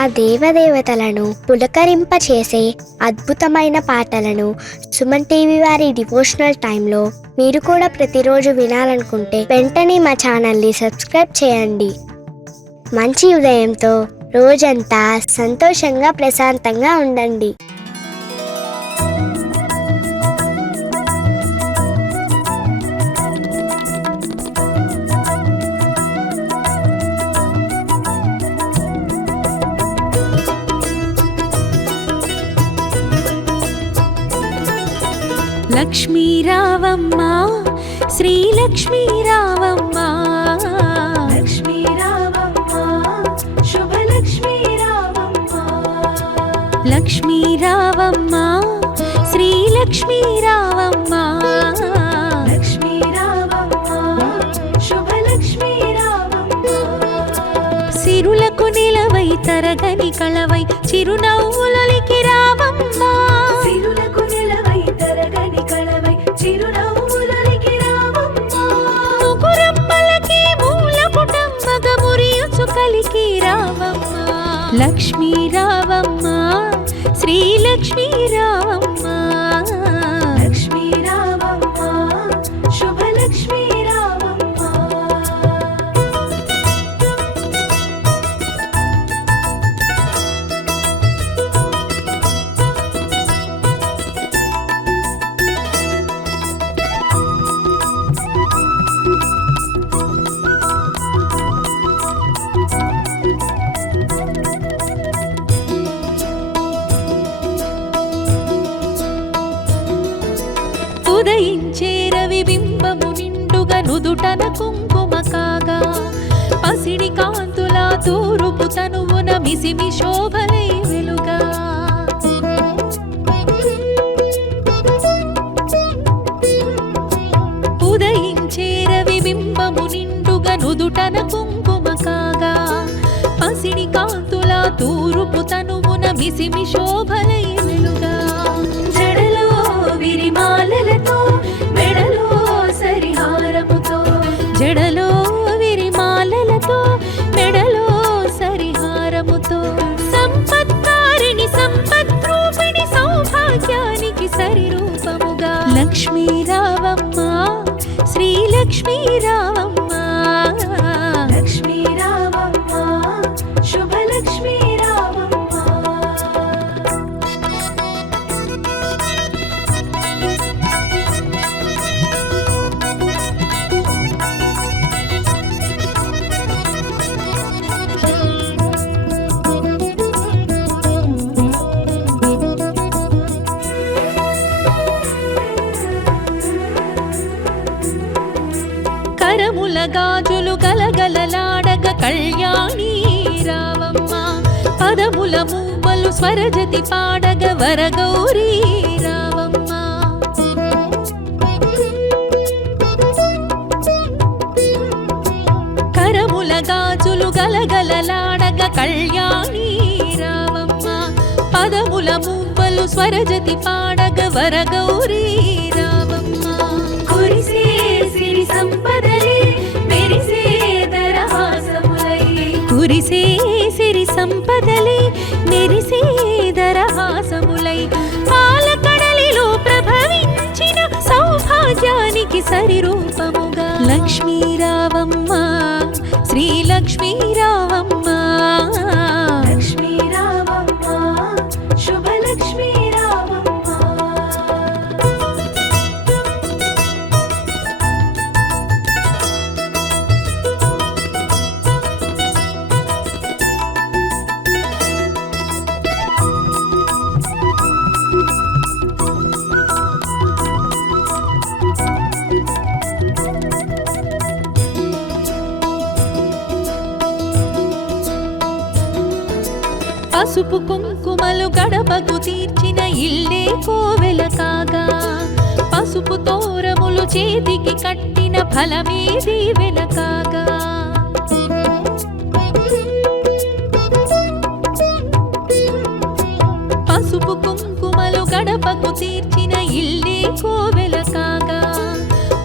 ఆ దేవదేవతలను పులకరింపచేసే అద్భుతమైన పాటలను సుమన్ టీవీ వారి డివోషనల్ టైంలో మీరు కూడా ప్రతిరోజు వినాలనుకుంటే వెంటనే మా ఛానల్ని సబ్స్క్రైబ్ చేయండి. మంచి ఉదయంతో రోజంతా సంతోషంగా ప్రశాంతంగా ఉండండి. లక్ష్మీ రావమ్మ శ్రీలక్ష్మీ రావమ్మ, లక్ష్మీ రావమ్మ శుభలక్ష్మీ రావమ్మ, లక్ష్మీ రావమ్మ శ్రీలక్ష్మీ రావమ్మ, లక్ష్మీ రావమ్మ శుభలక్ష్మీ రావమ్మ. సిరులకు నిలవై తరగని కళవై చిరునవ్వులకి రావమ్మ, సిరులకు నిలవై తరగని కళవై చిరునవ్వులకి రావమ్మ, ముగురమ్మలకి మూల పుటమ్మగ మురియుచు కలికి రావమ్మ. లక్ష్మీ రావమ్మ శ్రీలక్ష్మీ రావమ్మ, లక్ష్మీ రావమ్మ శుభలక్ష్మీ రావమ్మ. ఉదయించే రవి బింబము నిండుగా నుదుటన కుంకుమ కాగా, పసిడి కాంతుల తూరుపు తనువున మిసిమి శోభలై వెలుగా. ఉదయించే రవి బింబము నిండుగా నుదుటన కుంకుమ కాగా, పసిడి కాంతుల తూరుపు తనువున మిసిమి శోభలై వెలుగా. జడలో విరిమాలలతో మెడలో సరిహారముతో, జడలో విరిమాలలతో మెడలో సరిహారముతో, సంపత్కారిణి సంపద్రూపిణి సౌభాగ్యానికి సరిరూపముగా. లక్ష్మీ రావమ్మ శ్రీలక్ష్మీ రావమ్మ, లక్ష్మీ రావమ్మ శుభలక్ష్మీ రావమ్మ. కరముల గాజులు గలగలలాడగ కళ్యాణి రావమ్మ, పదముల మూవలు స్వరజతి పాడగ వరగౌరీ రావమ్మ. కరముల గాజులు గలగలలాడగ కళ్యాణి రావమ్మ, పదముల మూవలు స్వరజతి పాడగ వరగౌరీ రావమ్మ. కురిసే సిరి సంపదలే మెరిసే దరహాసములై, కురిసే సిరి సంపదలే మెరిసే దరహాసములై, పాలకడలిలో ప్రభవించిన సౌభాగ్యానికి సరిరూపముగా. లక్ష్మీ రావమ్మ శ్రీలక్ష్మీ రావమ్మ, లక్ష్మీ రావమ్మ శుభలక్ష్మీ రావమ్మ. పసుపు కుంకుమలు గడపకు తీర్చిన ఇల్లే కోవెల కాగా, పసుపు తోరములు చేతికి కట్టిన ఫలమే దీవెన కాగా. పసుపు కుంకుమలు గడపకు తీర్చిన ఇల్లే కోవెల కాగా,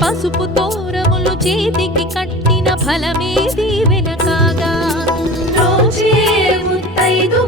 పసుపు తోరములు చేతికి కట్టిన ఫలమే దీవెన కాగా. రోజే ముత్తైదు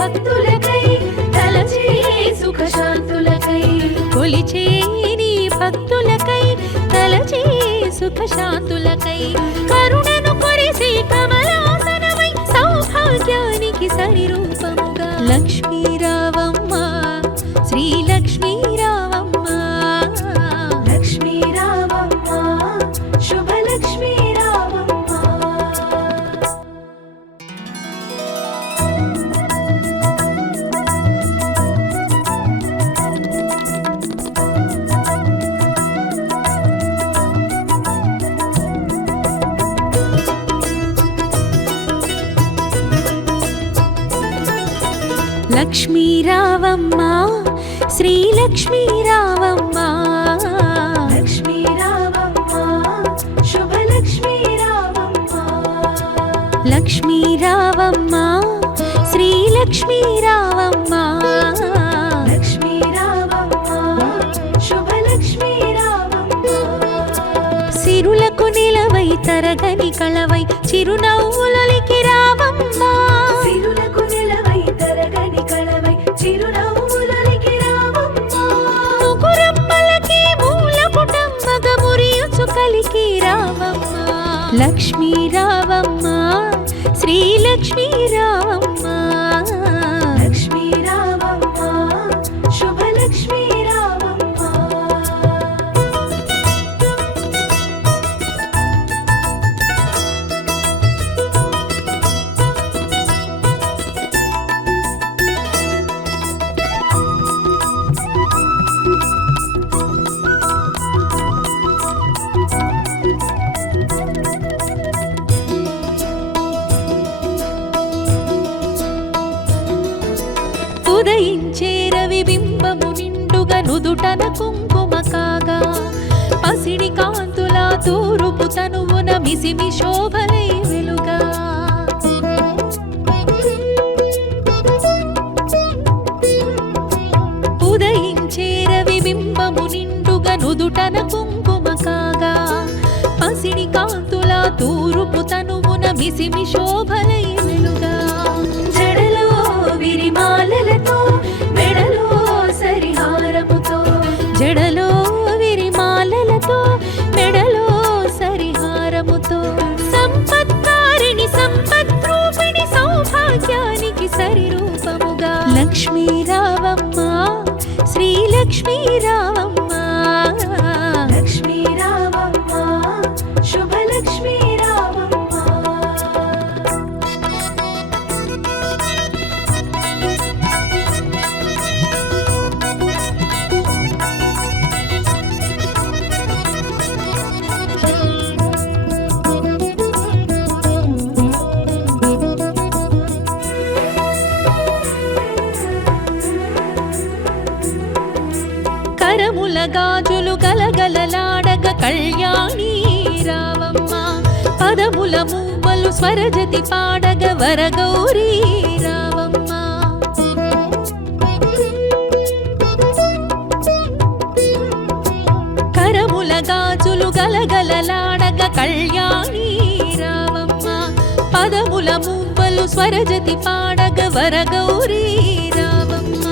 భక్తులకై తలచే సుఖశాంతులకై కొలిచే నీ భక్తులకై తలచే సుఖశాంతులకై కరుణను కొరిసే కమలాసనమై సౌభాగ్యానికి సరిరూపముగా లక్ష్మీ రావమ్మ శ్రీ లక్ష్మీ రావమ్మ లక్ష్మీ రావమ్మ శుభలక్ష్మీ రావమ్మ. లక్ష్మీ రావమ్మ శ్రీ లక్ష్మీ రావమ్మ లక్ష్మీ రావమ్మ శుభలక్ష్మీ రావమ్మ. లక్ష్మీ రావమ్మ శ్రీ లక్ష్మీ రావమ్మ లక్ష్మీ రావమ్మ శుభలక్ష్మీ రావమ్మ. సిరులకు నిలవై తరగని కళవై చిరునవ్వులకి రావమ్మ సిరులకు నిలవై తరగని కళవై చిరునవ్వులకి రావమ్మ. ముగురమ్మలకి మూల పుటమ్మగ మురియుచు కలికి రావమ్మ లక్ష్మీ రావమ్మ శ్రీ లక్ష్మీ రావమ్మ లక్ష్మీ రావమ్మ శుభలక్ష్మీ రావమ్మ. ఉదయించే రవి బింబము నిండుగా నుదుటన కుంకుమ కాగా పసిడి కాంతుల తూరుపు తనువున మిసిమి శోభలై వెలుగా ఉదయించే రవి బింబము నిండుగా నుదుటన కుంకుమ కాగా పసిడి కాంతుల తూరుపు తనువున మిసిమి శోభలై వెలుగా జడలో విరిమాలలతో మెడలో సరిహారముతో జడలో విరిమాలలతో మెడలో సరిహారముతో సంపత్కారిణి సంపద్రూపిణి సౌభాగ్యానికి సరిరూపముగా లక్ష్మీ రావమ్మ శ్రీ లక్ష్మీ రావమ్మ లక్ష్మీ రావమ్మ శుభలక్ష్మీ రావమ్మ. కరముల గాజులు గలగలలాడగ కళ్యాణి రావమ్మ పదముల మూవలు స్వరజతి పాడగ వరగౌరీ రావమ్మ కరముల గాజులు గలగలలాడగ కళ్యాణి రావమ్మ పదముల మూవలు స్వరజతి పాడగ వరగౌరీ రావమ్మ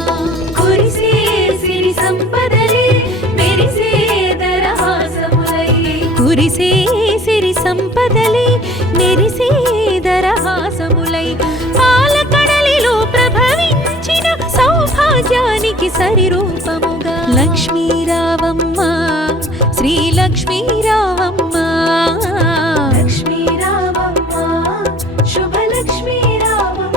కురిసే సిరి సంపదలే మెరిసే దరహాసములై కురిసే సిరి సంపదలే మెరిసే దరహాసములై పాలకడలిలో ప్రభవించిన సౌభాగ్యానికి సరిరూపముగా లక్ష్మీ రావమ్మ శ్రీ లక్ష్మీ రావమ్మ లక్ష్మీ రావమ్మ శుభలక్ష్మీ రావమ్మ.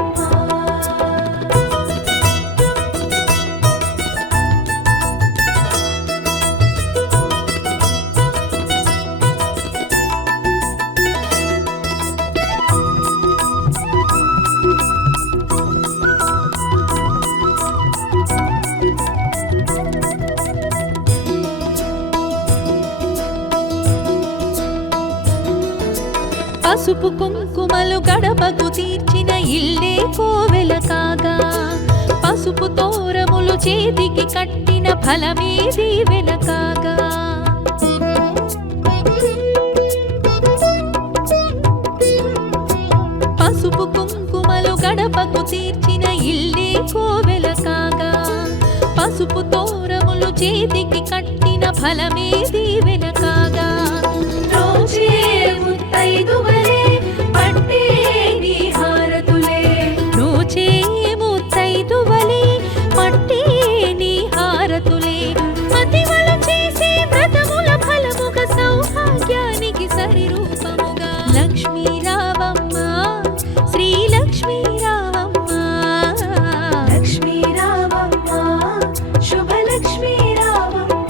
పసుపు కుంకుమలు గడపకు తీర్చిన ఇల్లే కోవెల కాగా పసుపు తోరములు చేతికి కట్టిన ఫలమే దీవెన కాగా పసుపు కుంకుమలు గడపకు తీర్చిన ఇల్లే చేతికి కట్టిన ఫలమే దీవెన కాగా రోజే ముత్తైదువలే పట్టే నీ హారతులే నోచే ముత్తైదువలే పట్టే నీ హారతులే మతివలు చేసే వ్రతముల ఫలముగా సౌభాగ్యానికి సరి రూపముగా లక్ష్మీ రావమ్మ శ్రీ లక్ష్మీ రావమ్మ లక్ష్మీ రావమ్మ శుభలక్ష్మీ రావమ్మ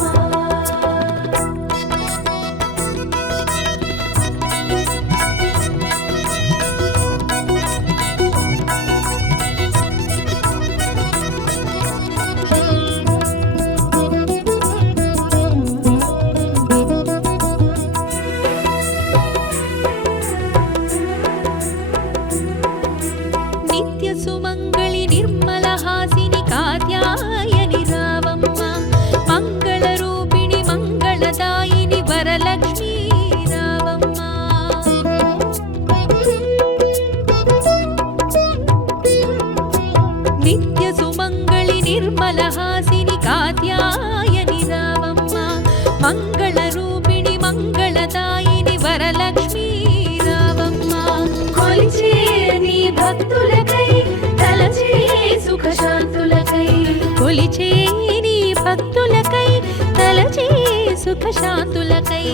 నిత్య సుమంగళి నిర్మల హాసిని కాత్యాయని రావమ్మ మంగళ రూపిణి మంగళదాయిని వరలక్ష్మీ రావమ్మ నిత్య సుమంగళి నిర్మల హాసిని కాత్యాయని రావమ్మ మంగళ రూపిణి మంగళదాయిని వరలక్ష్మీ రావమ్మ కొలిచే నీ భక్తులకై తలచే సుఖశాంతులకై కొలిచే నీ భక్తులకై తలచే సుఖశాంతులకై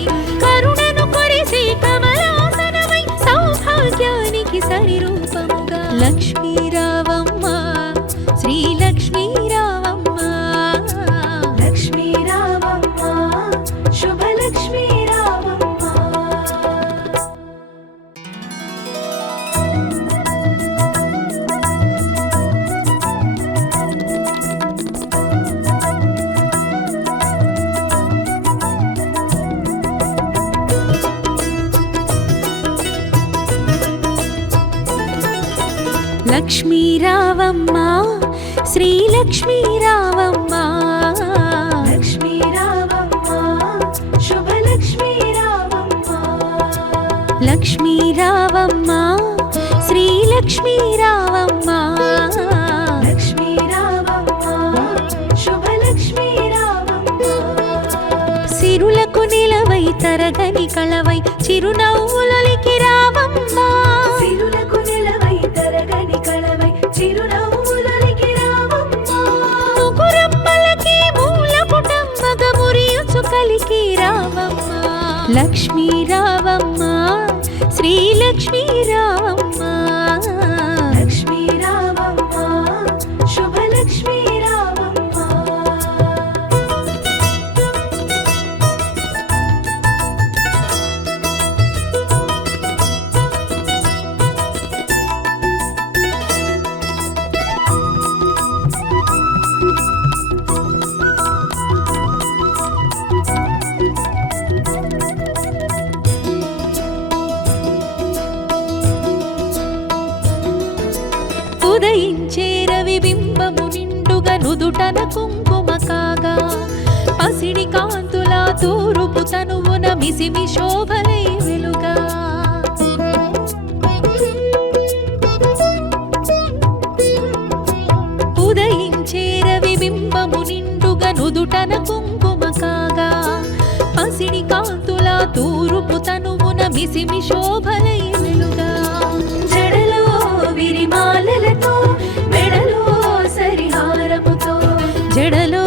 కరుణను కొరిసే కమలాసనమై సౌభాగ్యానికి సరి రూపముగా లక్ష్మీ రావమ్మ శ్రీ లక్ష్మీ రావమ్మ లక్ష్మీ రావమ్మ శుభలక్ష్మీ రావమ్మ లక్ష్మీ రావమ్మ శ్రీ లక్ష్మీ రావమ్మ లక్ష్మీ రావమ్మ శుభలక్ష్మీ రావమ్మ లక్ష్మీ రావమ్మ శ్రీ లక్ష్మీ రావమ్మ లక్ష్మీ రావమ్మ శుభలక్ష్మీ రావమ్మ సిరులకు నిలవై తరగని కళవై చిరునవ్వులకి రావమ్మ సిరులకు నిలవై తరగని కళవై చిరునవ్వులకి రావమ్మ ముగురమ్మలకి మూల కుటుంబగ మురియుచు కలికి రావమ్మ లక్ష్మీ రావమ్మ శ్రీ లక్ష్మీ రావమ్మ లక్ష్మీ రావమ్మ శుభలక్ష్మీ రావమ్మ ఉదయించే రవి బింబము నిండుగా నుదుటన కుంకుమ కాగా పసిడి కాంతుల తూరుపు తనువున మిసిమి శోభలై వెలుగా ఉదయించే రవి బింబము నిండుగా నుదుటన కుంకుమ కాగా పసిడి కాంతుల తూరుపు తనువున మిసిమి శోభలై వెలుగా జడలో విరిమాలలతో మెడలో సరిహారముతో జడలో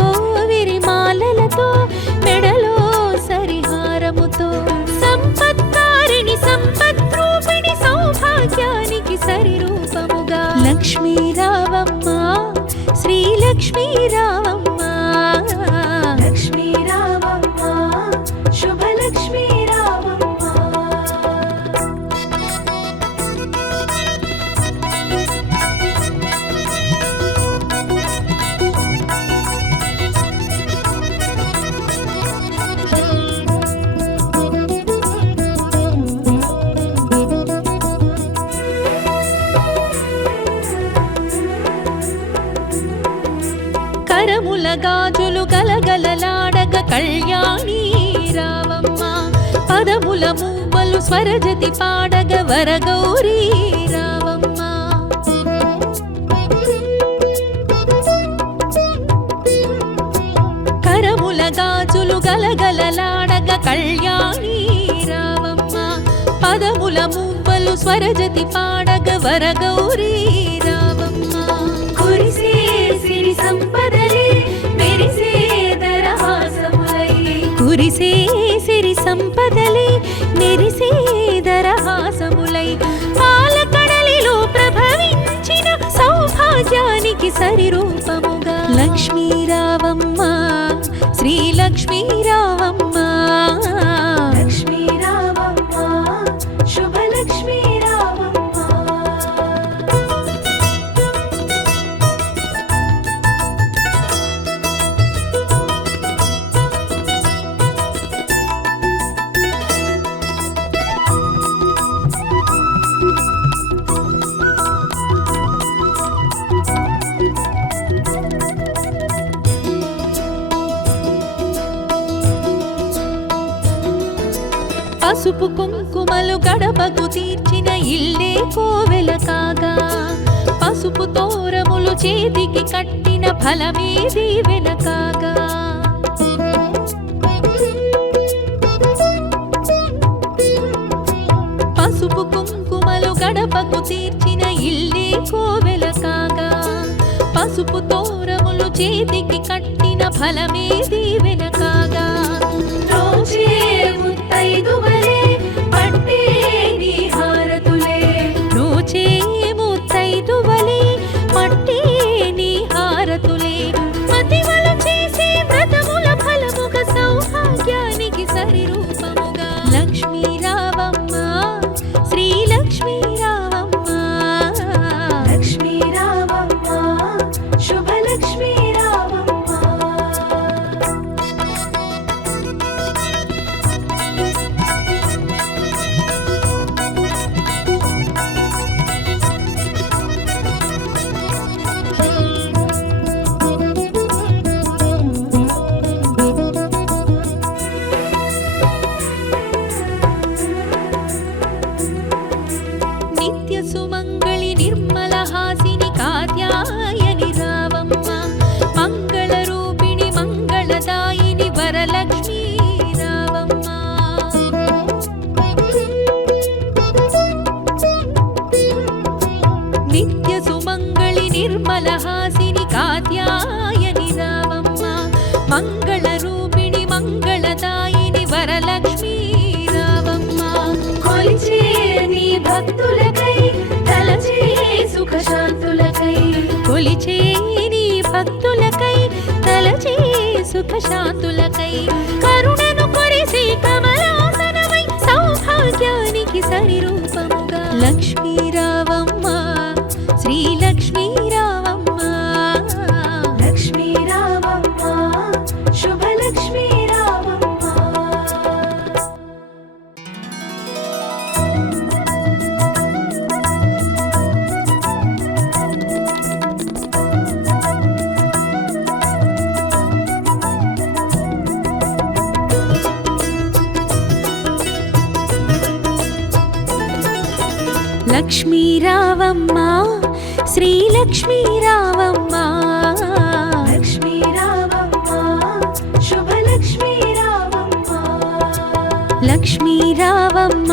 విరిమాలలతో మెడలో సరిహారముతో సంపత్కారిణి సంపద్రూపిణి సౌభాగ్యానికి సరి రూపముగా లక్ష్మీ రావమ్మ శ్రీ లక్ష్మీ రావమ్మ లక్ష్మీ రావమ్మ శుభలక్ష్మీ రావమ్మ కరముల గాజులు గలగలలాడగ కళ్యాణి రావమ్మ పదముల మూవలు స్వరజతి పాడగ వరగౌరీ రావమ్మ కరముల గాజులు గలగలలాడగ కళ్యాణి రావమ్మ పదముల మువ్వలు స్వరజతి పాడగ వరగౌరీ రావమ్మ కురిసే సిరి సంపదలే మెరిసే దరహాసములై కురిసే సిరి సంపదలే మెరిసే దరహాసములై పాలకడలిలో ప్రభవించిన సౌభాగ్యానికి సరిరూపముగా లక్ష్మీ రావమ్మ శ్రీ లక్ష్మీ రావమ్మ లక్ష్మీ రావమ్మ శుభలక్ష్మీ రావమ్మ పసుపు కుంకుమలు గడపకు తీర్చిన ఇల్లే కోవెల కాగా పసుపు తోరములు చేతికి కట్టిన ఫలమే దీవెన కాగా పసుపు కుంకుమలు గడపకు తీర్చిన ఇల్లే కోవెల కాగా పసుపు తోరములు చేతికి కట్టిన ఫలమే దీవెన కాగా రోజే ముత్తైదువలే పట్టే నీ హారతులే నోచే ముత్తైదువలే పట్టే నీ హారతులే మతివలు చేసే వ్రతముల ఫలముగ సౌభాగ్యానికి సరిరూపముగా లక్ష్మీ రావమ్మ శ్రీ లక్ష్మీ రావమ్మ లక్ష్మీ రావమ్మ శుభలక్ష్మీ రావమ్మ నిత్య సుమంగళి నిర్మల హాసిని కాత్యాయని రావమ్మ మంగళ రూపిణి మంగళదాయిని వరలక్ష్మీ రావమ్మ నిత్య సుమంగళి నిర్మల హాసిని కాత్యాయని రావమ్మ మంగళ రూపిణి మంగళదాయిని వరలక్ష్మీ రావమ్మ కొలిచే నీ భక్తులకై తలచే సుఖశాంతులకై కొలిచే నీ భక్తులకై తలచే సుఖశాంతులకై కరుణను కొరిసే కమలాసనమై సౌభాగ్యానికి సరిరూపముగా లక్ష్మీ రావమ్మ శ్రీ లక్ష్మీ రావమ్మ లక్ష్మీ రావమ్మ శుభలక్ష్మీ రావమ్మ లక్ష్మీ రావమ్మ శ్రీ లక్ష్మీ రావమ్మ లక్ష్మీ రావమ్మ శుభలక్ష్మీ రావమ్మ లక్ష్మీ రావమ్మ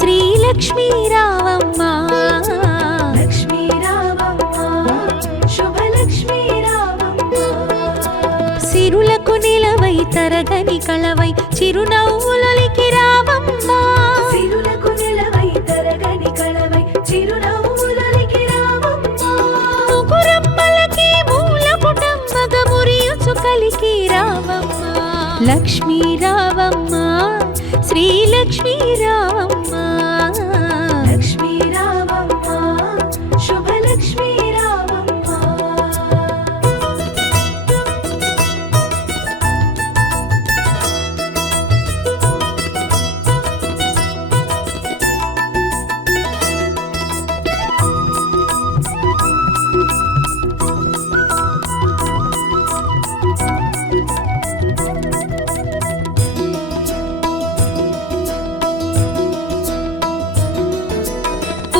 శ్రీ లక్ష్మీ రావమ్మ లక్ష్మీ రావమ్మ శుభలక్ష్మీ రావమ్మ సిరులకు నిలవై తరగని కళవై చిరునవ్వులొలికి రావమ్మ సిరులకు నిలవై తరగని కళవై చిరునవ్వులొలికి రావమ్మ ముగురమ్మలకి మూల కుటుంబగ మురియుచు కలికి రావమ్మ లక్ష్మీ రావమ్మ శ్రీ లక్ష్మీ రావమ్మ లక్ష్మీ రావమ్మ శుభలక్ష్మీ రావమ్మ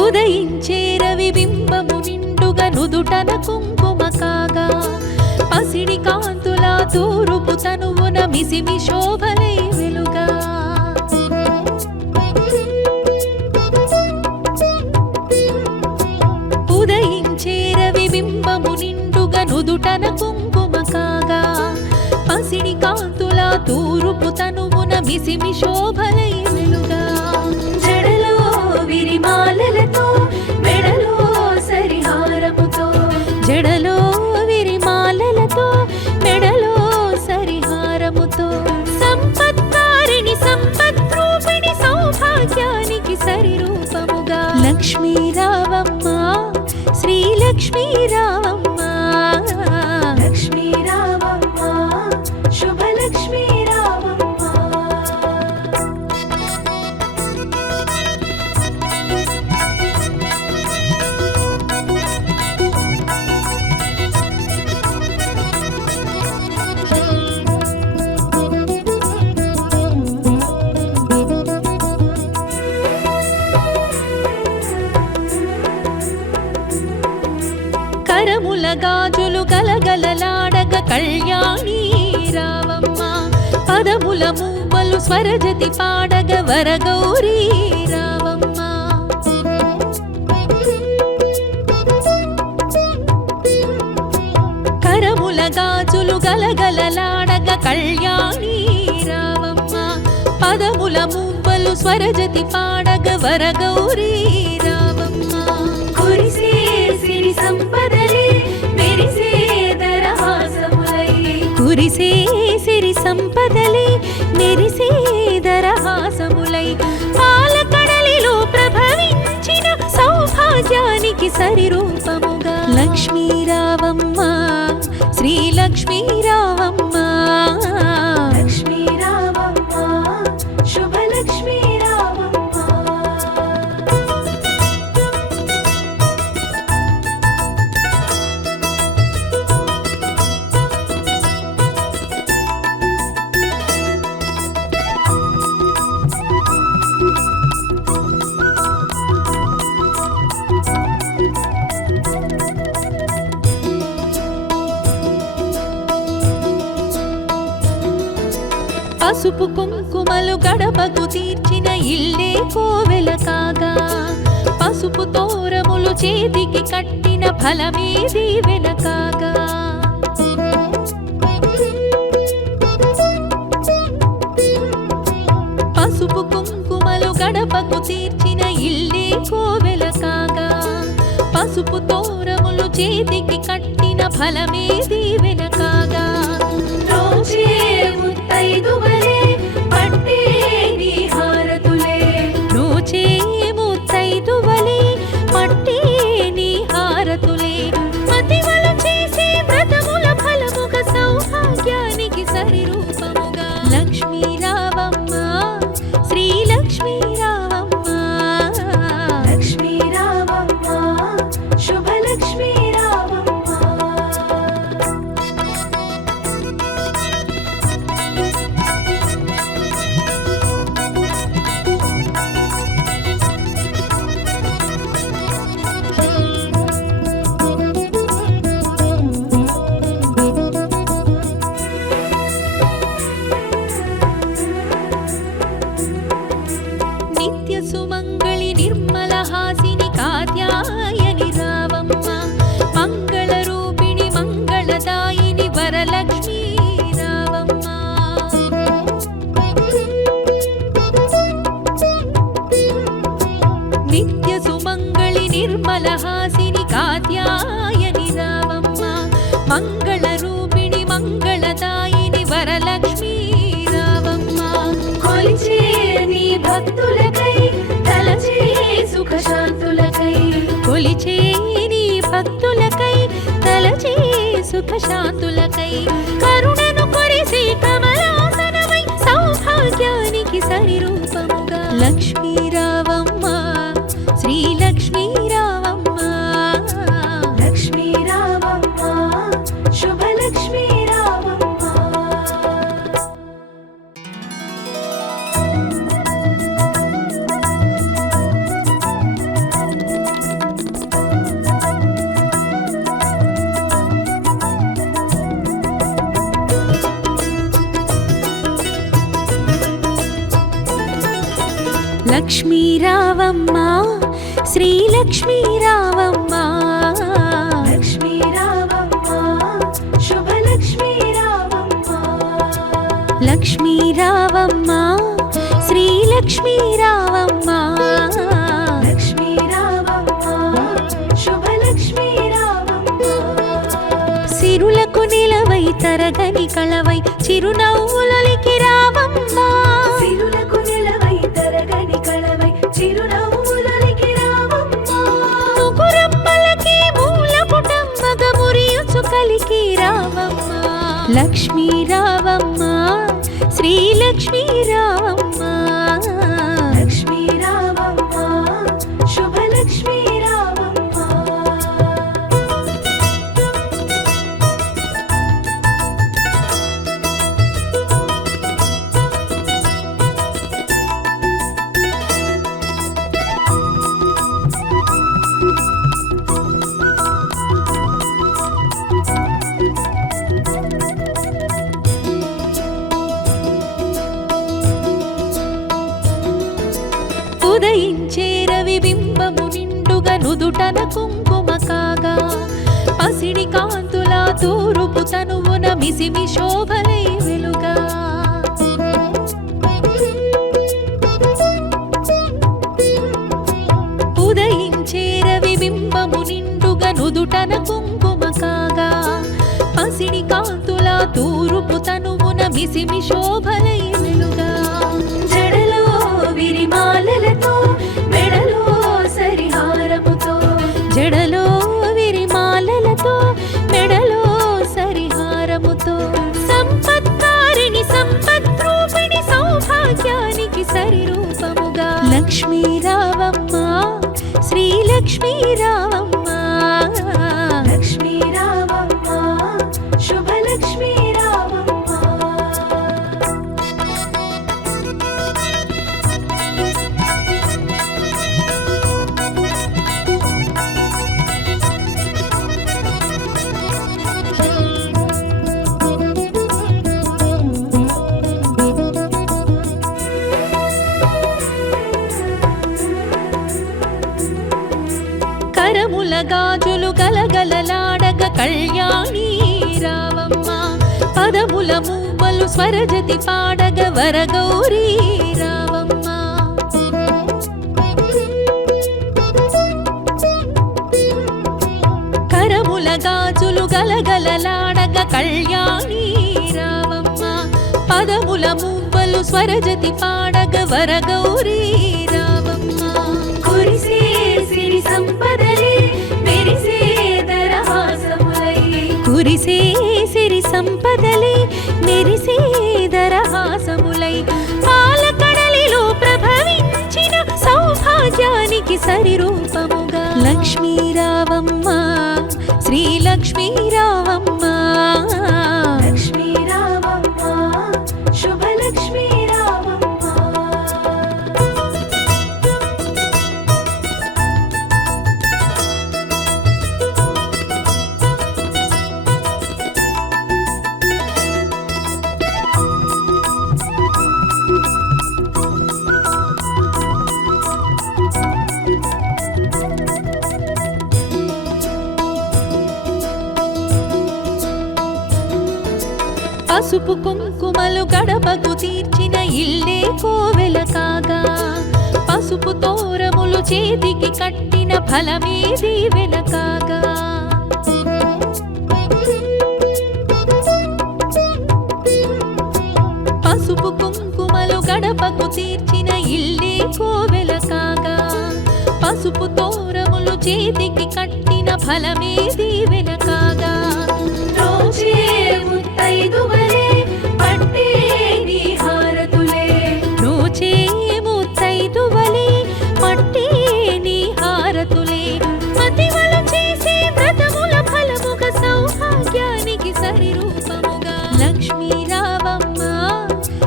ఉదయించే రవి బింబము నిండుగా నుదుటన కుంకుమ కాగా పసిడి కాంతుల తూరుపు తనువున మిసిమి శోభలై వెలుగా ఉదయించే రవి బింబము నిండుగా నుదుటన కుంకుమ కాగా పసిడి కాంతుల తూరుపు తనువున మిసిమి శోభలై వెలుగా జడలో విరిమాలలతో మెడలో సరిహారముతో జడలో విరిమాలలతో మెడలో సరిహారముతో సంపత్కారిణి సంపద్రూపిణి సౌభాగ్యానికి సరిరూపముగా లక్ష్మీ రావమ్మ శ్రీ లక్ష్మీ రావమ్మ లక్ష్మీ రావమ్మ శుభలక్ష్మీ రావమ్మ. కరముల గాజులు గలగలలాడగ కళ్యాణి రావమ్మ పదముల మూవలు స్వరజతి పాడగ వరగౌరీ రావమ్మ కరముల గాజులు గలగలలాడగ కళ్యాణి రావమ్మ పదముల మూవలు స్వరజతి పాడగ వరగౌరీ రావమ్మ కురిసే సిరి సంపదలే మెరిసే దరహాసములై కురిసే సిరి సంపదలే మెరిసే దరహాసములై పాలకడలిలో ప్రభవించిన సౌభాగ్యానికి సరిరూపముగా లక్ష్మీ రావమ్మ శ్రీ లక్ష్మీ రావమ్మ లక్ష్మీ రావమ్మ శుభలక్ష్మీ రావమ్మ. పసుపు కుంకుమలు గడపకు తీర్చిన ఇల్లే కోవెల కాగా పసుపు తోరములు చేతికి కట్టిన ఫలమే దీవెన కాగా పసుపు కుంకుమలు గడపకు తీర్చిన ఇల్లే కోవెల కాగా పసుపు తోరములు చేతికి కట్టిన ఫలమే దీవెన కాగా రోజే ముత్తైదువలే పట్టే నీ హారతులే నోచే ముత్తైదువలే పట్టే నీ హారతులే మతివలు చేసే వ్రతముల ఫలముగా సౌభాగ్యానికి సరిరూపముగా లక్ష్మీ రావమ్మ శ్రీ లక్ష్మీ రావమ్మ లక్ష్మీ రావమ్మ శుభలక్ష్మీ రావమ్మ. నిత్య సుమంగళి నిర్మల హాసిని కాత్యాయని రావమ్మ మంగళ రూపిణి మంగళదాయిని వరలక్ష్మీ రావమ్మ నిత్య సుమంగళి నిర్మల హాసిని కాత్యాయని రావమ్మ మంగళ రూపిణి మంగళదాయిని వరలక్ష్మీ రావమ్మ కొలిచే నీ భక్తులకై తలచే సుఖశాంతులకై కొలిచే నీ భక్తులకై తలచే సుఖశాంతులకై కరుణను కొరిసే కమలాసనమై సౌభాగ్యానికి సరిరూపముగా లక్ష్మీ రావమ్మ శ్రీ లక్ష్మీ రావమ్మ లక్ష్మీ రావమ్మ శుభలక్ష్మీ రావమ్మ. లక్ష్మీ రావమ్మ శ్రీలక్ష్మీ రావమ్మ లక్ష్మీ రావమ్మ శుభలక్ష్మీ రావమ్మ లక్ష్మీ రావమ్మ శ్రీలక్ష్మీ రావమ్మ లక్ష్మీ రావమ్మ శుభలక్ష్మీ రావమ్మ సిరులకు నిలవై తరగని కళవై చిరునవ్వులకి రావమ్మ సిరులకు నిలవై తరగని కళవై చిరునవ్వులకి రావమ్మ ముగురమ్మలకి మూల పుటమ్మగ మురియుచు కలికి రావమ్మ లక్ష్మీ రావమ్మ శ్రీలక్ష్మీ రావమ్మ లక్ష్మీ రావమ్మ శుభలక్ష్మీ రావమ్మ ఉదయించే రవి బింబము నిండుగా నుదుటన కుంకుమ కాగా పసిడి కాంతుల తూరుపు తనువున మిసిమి శోభలై వెలుగా ఉదయించే రవి బింబము నిండుగా నుదుటన కుంకుమ కాగా పసిడి కాంతుల తూరుపు తనువున మిసిమి శోభలై వెలుగా జడలో విరిమాలలతో మెడలో సరిహారముతో జడలో విరిమాలలతో మెడలో సరిహారముతో సంపత్కారిణి సంపద్రూపిణి సౌభాగ్యానికి సరిరూపముగా లక్ష్మీ రావమ్మ శ్రీలక్ష్మీ రావమ్మ లక్ష్మీ రావమ్మ శుభలక్ష్మీ రావమ్మ కరముల గాజులు గలగలలాడగ కళ్యాణి రావమ్మ పదముల మూవలు స్వరజతి పాడగ వరగౌరీ రావమ్మ కరముల గాజులు గలగలలాడగ కళ్యాణి రావమ్మ పదముల మూవలు స్వరజతి పాడగ వరగౌరీ రావమ్మ కురిసే సిరి సంపదలే మెరిసే దరహాసములై కురిసే సిరి సంపదలే మెరిసే దరహాసములై పాలకడలిలో ప్రభవించిన సౌభాగ్యానికి సరిరూపముగా లక్ష్మీ రావమ్మ శ్రీలక్ష్మీ రావమ్మ లక్ష్మీ రావమ్మ శుభలక్ష్మీ రావమ్మ పసుపు కుంకుమలు గడపకు తీర్చిన ఇల్లే కోవెల కాగా పసుపు తోరములు చేతికి కట్టిన ఫలమే దీవెన కాగా పసుపు కుంకుమలు గడపకు తీర్చిన ఇల్లే కోవెల కాగా పసుపు తోరములు చేతికి కట్టిన ఫలమే దీవెన కాగా రోజే ముత్తైదువలే పట్టే నీ హారతులే నోచే ముత్తైదువలే పట్టే నీ హారతులే మతివలు చేసే వ్రతముల ఫలముగా సౌభాగ్యానికి సరిరూపముగా లక్ష్మీ రావమ్మ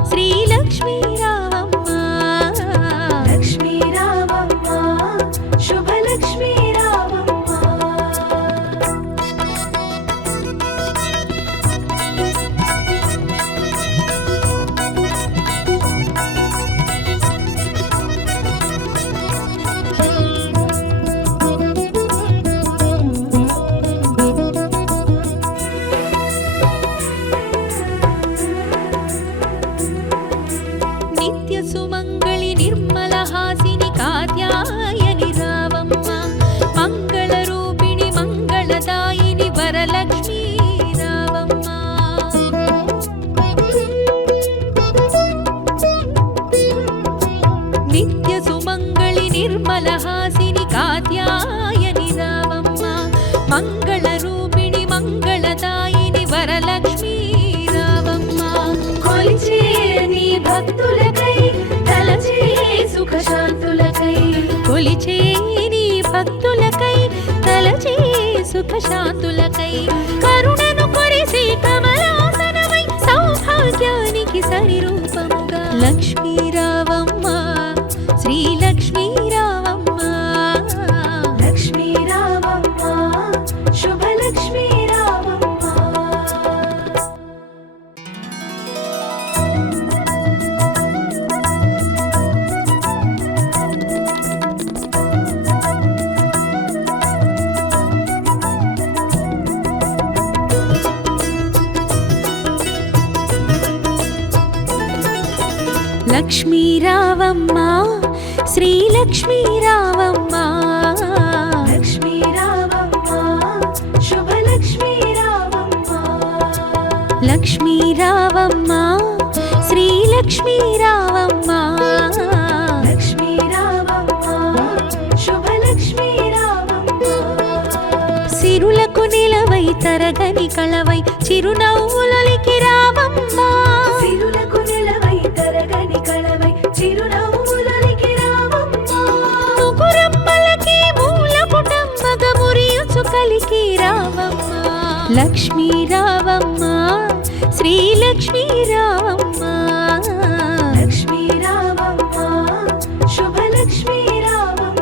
శ్రీలక్ష్మీ రావమ్మ లక్ష్మీ రావమ్మ శుభలక్ష్మీ రావమ్మ సుఖశాంతులకై కొలిచే నీ భక్తులకై తలచే సుఖశాంతులకై కరుణను కొరిసే కమలాసనమై సౌభాగ్యానికి సరిరూపముగా లక్ష్మీ రావమ్మ శ్రీ లక్ష్మీ రావమ్మ లక్ష్మీ రావమ్మ శుభలక్ష్మీ రావమ్మ లక్ష్మీ రావమ్మ శ్రీ లక్ష్మీ రావమ్మ లక్ష్మీ రావమ్మ శుభలక్ష్మీ రావమ్మ లక్ష్మీ రావమ్మ శ్రీ లక్ష్మీ రావమ్మ లక్ష్మీ రావమ్మ శుభలక్ష్మీ రావమ్మ సిరులకు నిలవై తరగని కళవై చిరునవ్వులకి రావమ్మ సిరులకు నిలవై తరగని కళవై చిరునవ్వులకి రావమ్మ ముగురమ్మలకి మూల పుటమ్మగ మురియుచు కలికి రావమ్మ లక్ష్మీ రావమ్మ శ్రీ లక్ష్మీ రావమ్మ లక్ష్మీ రావమ్మ శుభలక్ష్మీ రావమ్మ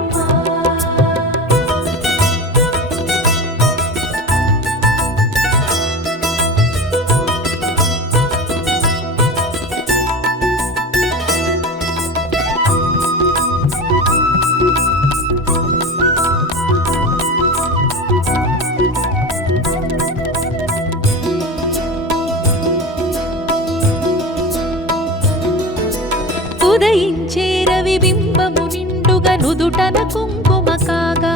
ఉదయించే రవి బింబము నిండుగా నుదుటన కుంకుమ కాగా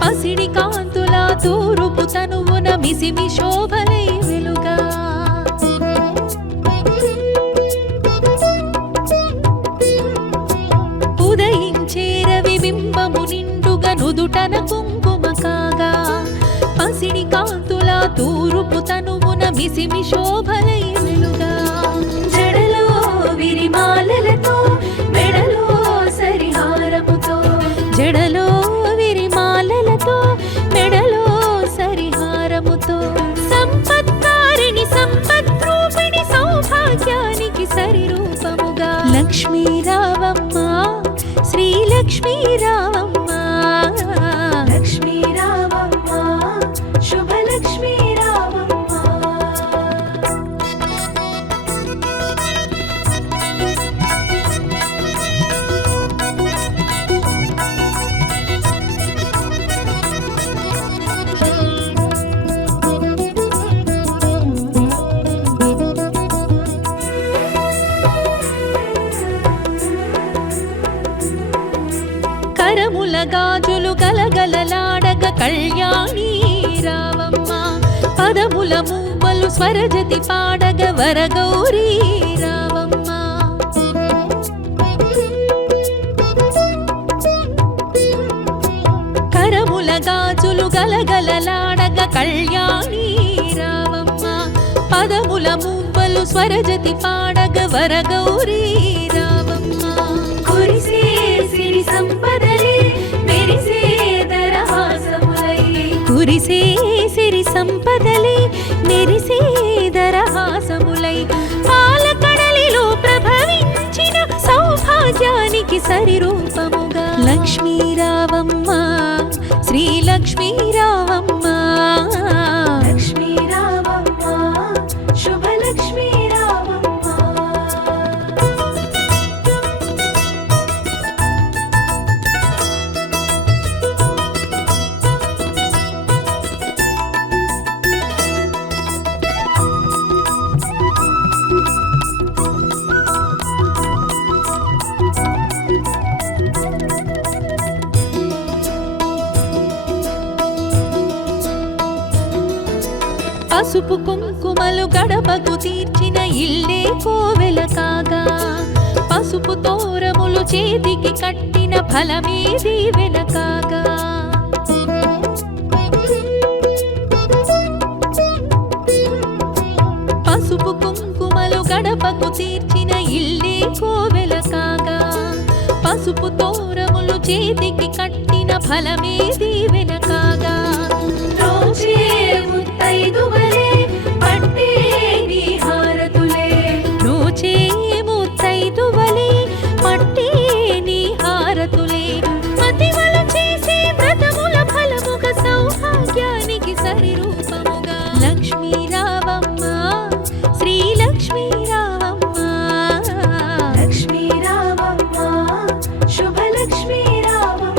పసిడి కాంతుల తూరుపు తనువున మిసిమి శోభలై వెలుగా ఉదయించే రవి బింబము నిండుగా నుదుటన కుంకుమ కాగా పసిడి కాంతుల తూరుపు తనువున మిసిమి శోభలై వెలుగా జడలో విరిమాలలతో మెడలో సరిహారముతో జడలో విరిమాలలతో మెడలో సరిహారముతో సంపత్కారిణి సంపద్రూపిణి సౌభాగ్యానికి సరిరూపముగా లక్ష్మీ రావమ్మ శ్రీ లక్ష్మీ రావమ్మ లక్ష్మీ రావమ్మ శుభలక్ష్మీ రావమ్మ కరముల గాజులు గలగలలాడగ కళ్యాణి రావమ్మ పదముల మూవలు స్వరజతి పాడగ వరగౌరీ రావమ్మ కరముల గాజులు గలగలలాడగ కళ్యాణి రావమ్మ పదముల మూవలు స్వరజతి పాడగ వరగౌరీ రావమ్మ కురిసే సిరి సంపదలే మెరిసే దరహాసములై కురిసే సిరి సంపదలే మెరిసే దరహాసములై పాలకడలిలో ప్రభవించిన సౌభాగ్యానికి సరిరూపముగా లక్ష్మీ రావమ్మ శ్రీ లక్ష్మీ రావమ్మ లక్ష్మీ రావమ్మ శుభలక్ష్మీ రావమ్మ పసుపు కుంకుమలు గడపకు తీర్చిన ఇల్లే కోవెల కాగా పసుపు తోరములు చేతికి కట్టిన ఫలమే దీవెన కాగా పసుపు కుంకుమలు గడపకు తీర్చిన ఇల్లే కోవెల కాగా కట్టిన ఫలమే దీవెన కాగా రోజే ముత్తైదువలే పట్టే నీ హారతులే నోచే ముత్తైదువలే పట్టే నీ హారతులే అతివల చేసే వ్రతముల ఫలముగా సౌభాగ్యానికి సరి రూపముగా లక్ష్మీ రావమ్మ శ్రీ లక్ష్మీ రావమ్మ లక్ష్మీ రావమ్మ శుభలక్ష్మీ రావమ్మ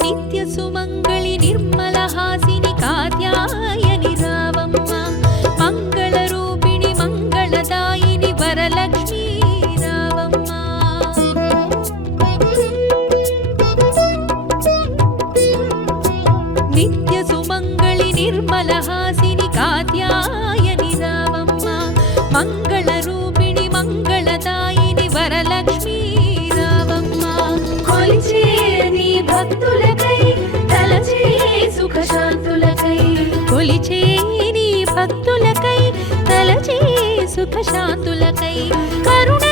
నిత్య సుమంగళి నిర్మల హాసిని కాత్యాయని రావమ్మ మంగళ రూపిణి మంగళదాయిని వరలక్ష్మీ రావమ్మ నిత్య సుమంగళి నిర్మల హాసిని కాత్యాయని రావమ్మ మంగళ రూపిణి మంగళదాయిని వరలక్ష్మీ రావమ్మ కొలిచే నీ భక్తులకై తలచే సుఖశాంతులకై కొలిచే నీ భక్తులకై తలచే సుఖశాంతులకై కరుణ